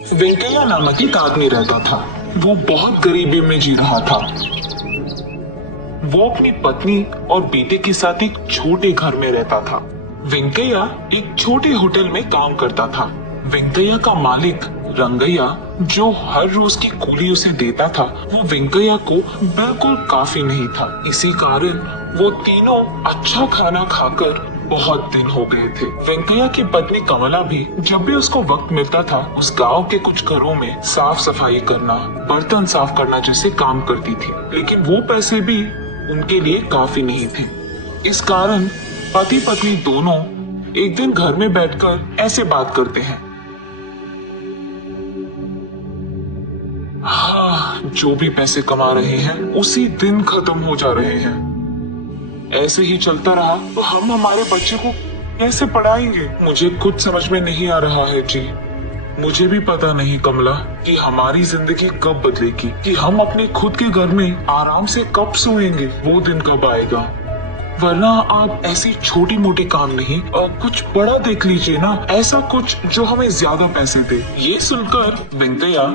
वेंकैया नामक एक आदमी रहता था। वो बहुत गरीबी में जी रहा था। वो अपनी पत्नी और बेटे के साथ एक छोटे घर में रहता था। वेंकैया एक छोटे होटल में काम करता था। वेंकैया का मालिक रंगैया, जो हर रोज की कुली उसे देता था, वो वेंकैया को बिल्कुल काफी नहीं था। इसी कारण वो तीनों अच्छा खाना खाकर बहुत दिन हो गए थे। वेंकैया की पत्नी कमला भी जब भी उसको वक्त मिलता था, उस गांव के कुछ घरों में साफ सफाई करना, बर्तन साफ करना जैसे काम करती थी। लेकिन वो पैसे भी उनके लिए काफी नहीं थे। इस कारण पति पत्नी दोनों एक दिन घर में बैठकर ऐसे बात करते हैं, हाँ, जो भी पैसे कमा रहे हैं उसी दिन खत्म हो जा रहे हैं। ऐसे ही चलता रहा तो हम हमारे बच्चे को कैसे पढ़ाएंगे? मुझे कुछ समझ में नहीं आ रहा है जी। मुझे भी पता नहीं कमला कि हमारी जिंदगी कब बदलेगी, कि हम अपने खुद के घर में आराम से कब सोएंगे, वो दिन कब आएगा। वरना आप ऐसी छोटी मोटी काम नहीं और कुछ बड़ा देख लीजिए ना, ऐसा कुछ जो हमें ज्यादा पैसे दे। ये सुनकर वेंकैया,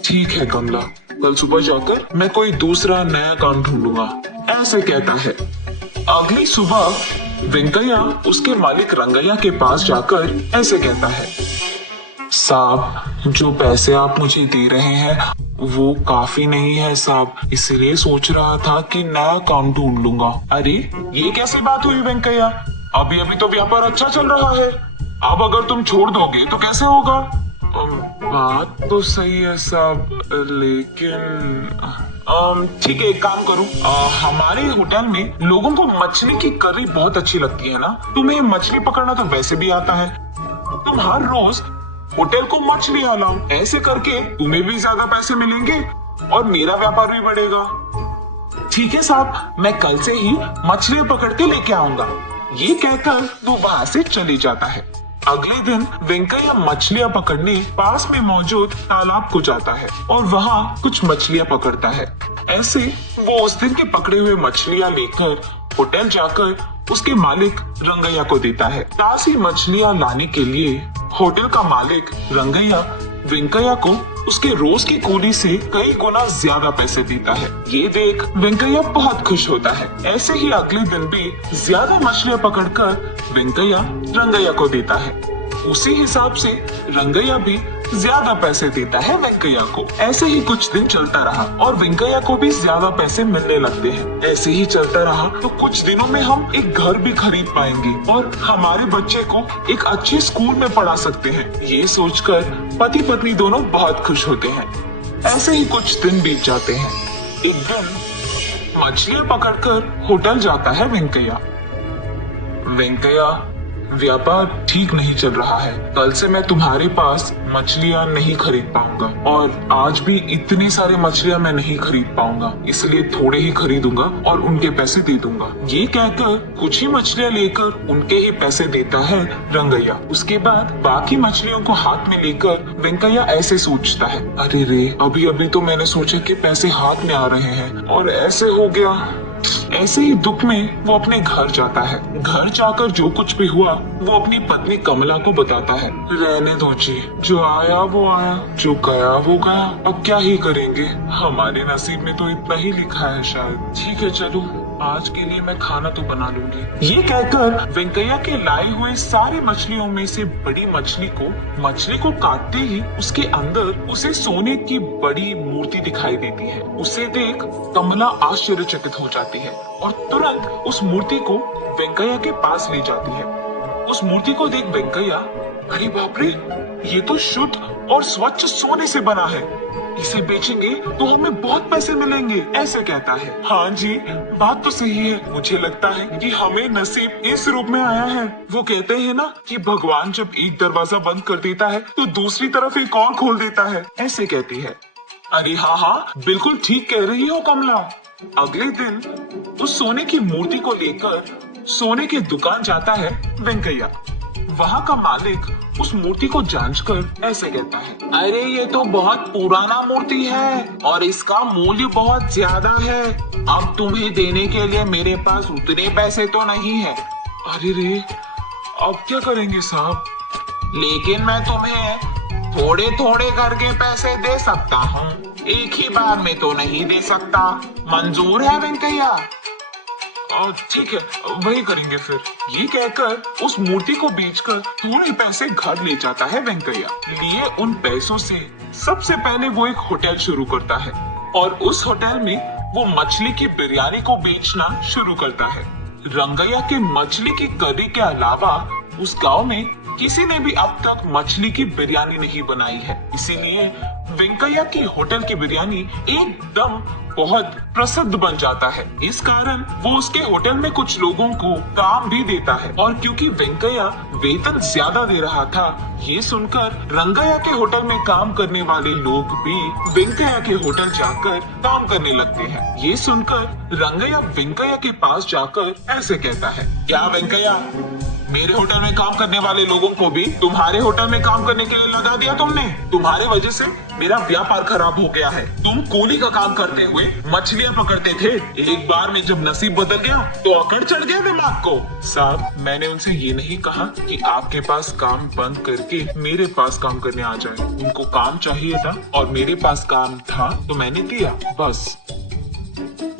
ठीक है कमला, कल सुबह जाकर मैं कोई दूसरा नया काम ढूंढूंगा, ऐसे कहता है। अगली सुबह वेंकैया उसके मालिक रंगैया के पास जाकर ऐसे कहता है, साहब, जो पैसे आप मुझे दे रहे हैं वो काफी नहीं है साहब, इसलिए सोच रहा था कि नया काम ढूंढ लूंगा। अरे ये कैसी बात हुई वेंकैया? अभी अभी तो व्यापार अच्छा चल रहा है, अब अगर तुम छोड़ दोगे तो कैसे होगा? बात तो सही है साहब, लेकिन ठीक है, एक काम करो, हमारे होटल में लोगों को मछली की करी बहुत अच्छी लगती है ना, तुम्हें मछली पकड़ना तो वैसे भी आता है, तुम हर रोज होटल को मछलियां लाओ, ऐसे करके तुम्हें भी ज्यादा पैसे मिलेंगे और मेरा व्यापार भी बढ़ेगा। ठीक है साहब, मैं कल से ही मछलियां पकड़ के लेके आऊंगा। ये कहकर वो वहां से चली जाता है। अगले दिन वेंकैया मछलियां पकड़ने पास में मौजूद तालाब को जाता है और वहां कुछ मछलियां पकड़ता है। ऐसे वो उस दिन के पकड़े हुए मछलियां लेकर होटल जाकर उसके मालिक रंगैया को देता है। ताज़ी मछलियां लाने के लिए होटल का मालिक रंगैया वेंकैया को उसके रोज की कूली से कई गुना ज्यादा पैसे देता है। ये देख वेंकैया बहुत खुश होता है। ऐसे ही अगले दिन भी ज्यादा मछलियां पकड़कर वेंकैया रंगैया को देता है। उसी हिसाब से रंगैया भी ज्यादा पैसे देता है वेंकैया को। ऐसे ही कुछ दिन चलता रहा और वेंकैया को भी ज्यादा पैसे मिलने लगते हैं। ऐसे ही चलता रहा तो कुछ दिनों में हम एक घर भी खरीद पाएंगे और हमारे बच्चे को एक अच्छे स्कूल में पढ़ा सकते हैं। ये सोचकर पति पत्नी दोनों बहुत खुश होते हैं। ऐसे ही कुछ दिन बीत जाते हैं। एक दिन मछलियां पकड़कर होटल जाता है वेंकैया। वेंकैया, व्यापार ठीक नहीं चल रहा है, कल से मैं तुम्हारे पास मछलियां नहीं खरीद पाऊंगा और आज भी इतनी सारी मछलियां मैं नहीं खरीद पाऊंगा, इसलिए थोड़े ही खरीदूंगा और उनके पैसे दे दूंगा। ये कहकर कुछ ही मछलियां लेकर उनके ही पैसे देता है रंगैया। उसके बाद बाकी मछलियों को हाथ में लेकर वेंकैया ऐसे सोचता है, अरे रे, अभी अभी तो मैंने सोचा कि पैसे हाथ में आ रहे हैं और ऐसे हो गया। ऐसे ही दुख में वो अपने घर जाता है। घर जाकर जो कुछ भी हुआ वो अपनी पत्नी कमला को बताता है। रहने दो जी, जो आया वो आया, जो गया वो गया, अब क्या ही करेंगे, हमारे नसीब में तो इतना ही लिखा है शायद। ठीक है, चलो आज के लिए मैं खाना तो बना लूंगी। ये कहकर वेंकैया के लाए हुए सारी मछलियों में से बड़ी मछली को काटते ही उसके अंदर उसे सोने की बड़ी मूर्ति दिखाई देती है। उसे देख कमला आश्चर्यचकित हो जाती है और तुरंत उस मूर्ति को वेंकैया के पास ले जाती है। उस मूर्ति को देख वेंकैया, अरे बाप रे, ये तो शुद्ध और स्वच्छ सोने से बना है, इसे बेचेंगे तो हमें बहुत पैसे मिलेंगे, ऐसे कहता है। हाँ जी, बात तो सही है, मुझे लगता है कि हमें नसीब इस रूप में आया है। वो कहते हैं ना कि भगवान जब एक दरवाजा बंद कर देता है तो दूसरी तरफ एक और खोल देता है, ऐसे कहती है। अरे हाँ हाँ, बिल्कुल ठीक कह रही हो कमला। अगले दिन उस सोने की मूर्ति को लेकर सोने की दुकान जाता है वेंकैया। वहाँ का मालिक उस मूर्ति को जांचकर ऐसे कहता है, अरे ये तो बहुत पुराना मूर्ति है और इसका मूल्य बहुत ज्यादा है, अब तुम्हें देने के लिए मेरे पास उतने पैसे तो नहीं है। अरे रे, अब क्या करेंगे साहब? लेकिन मैं तुम्हें थोड़े थोड़े करके पैसे दे सकता हूँ, एक ही बार में तो नहीं दे सकता। मंजूर है वेंकैया? ठीक है, वही करेंगे फिर। ये कहकर उस मूर्ति को बेचकर थोड़े पैसे घर ले जाता है वेंकैया। लिए उन पैसों से सबसे पहले वो एक होटल शुरू करता है और उस होटल में वो मछली की बिरयानी को बेचना शुरू करता है। रंगैया के मछली की करी के अलावा उस गांव में किसी ने भी अब तक मछली की बिरयानी नहीं बनाई है, इसीलिए वेंकैया की होटल की बिरयानी एकदम बहुत प्रसिद्ध बन जाता है। इस कारण वो उसके होटल में कुछ लोगों को काम भी देता है और क्योंकि वेंकैया वेतन ज्यादा दे रहा था, ये सुनकर रंगैया के होटल में काम करने वाले लोग भी वेंकैया के होटल जाकर काम करने लगते हैं। ये सुनकर रंगैया वेंकैया के पास जाकर ऐसे कहता है, क्या वेंकैया, मेरे होटल में काम करने वाले लोगों को भी तुम्हारे होटल में काम करने के लिए लगा दिया तुमने? तुम्हारे वजह से मेरा व्यापार खराब हो गया है। तुम कूली का काम करते हुए मछलियां पकड़ते थे, एक बार में जब नसीब बदल गया तो अकड़ चढ़ गया दिमाग को। साहब, मैंने उनसे ये नहीं कहा कि आपके पास काम बंद करके मेरे पास काम करने आ जाए। उनको काम चाहिए था और मेरे पास काम था तो मैंने दिया, बस।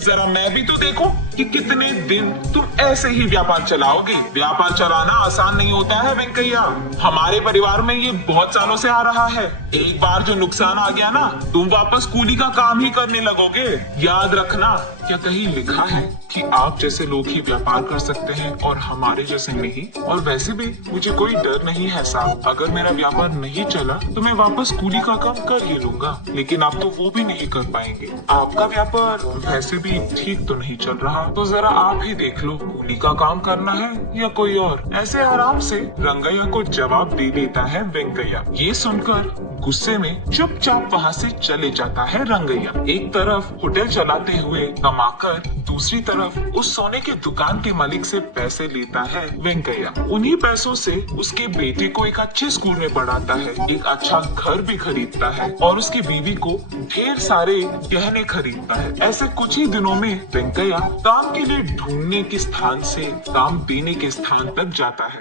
जरा मैं भी तो देखो कि कितने दिन तुम ऐसे ही व्यापार चलाओगे। व्यापार चलाना आसान नहीं होता है वेंकैया, हमारे परिवार में ये बहुत सालों से आ रहा है। एक बार जो नुकसान आ गया ना, तुम वापस कूली का काम ही करने लगोगे। याद रखना, क्या कहीं लिखा है कि आप जैसे लोग ही व्यापार कर सकते हैं और हमारे जैसे नहीं? और वैसे भी मुझे कोई डर नहीं है साहब, अगर मेरा व्यापार नहीं चला तो मैं वापस कूली का काम कर ही लूंगा, लेकिन आप तो वो भी नहीं कर पाएंगे। आपका व्यापार वैसे भी ठीक तो नहीं चल रहा, तो जरा आप ही देख लो, कूली का काम करना है या कोई और। ऐसे आराम से रंगैया को जवाब दे देता है वेंकैया। ये सुनकर गुस्से में चुपचाप वहाँ से चले जाता है रंगैया। एक तरफ होटल चलाते हुए कमाकर, दूसरी तरफ उस सोने की दुकान के मालिक से पैसे लेता है वेंकैया। उन्हीं पैसों से उसके बेटे को एक अच्छे स्कूल में पढ़ाता है, एक अच्छा घर भी खरीदता है और उसकी बीवी को ढेर सारे गहने खरीदता है। ऐसे कुछ ही दिनों में वेंकैया काम के लिए ढूंढने के स्थान से काम देने के स्थान तक जाता है।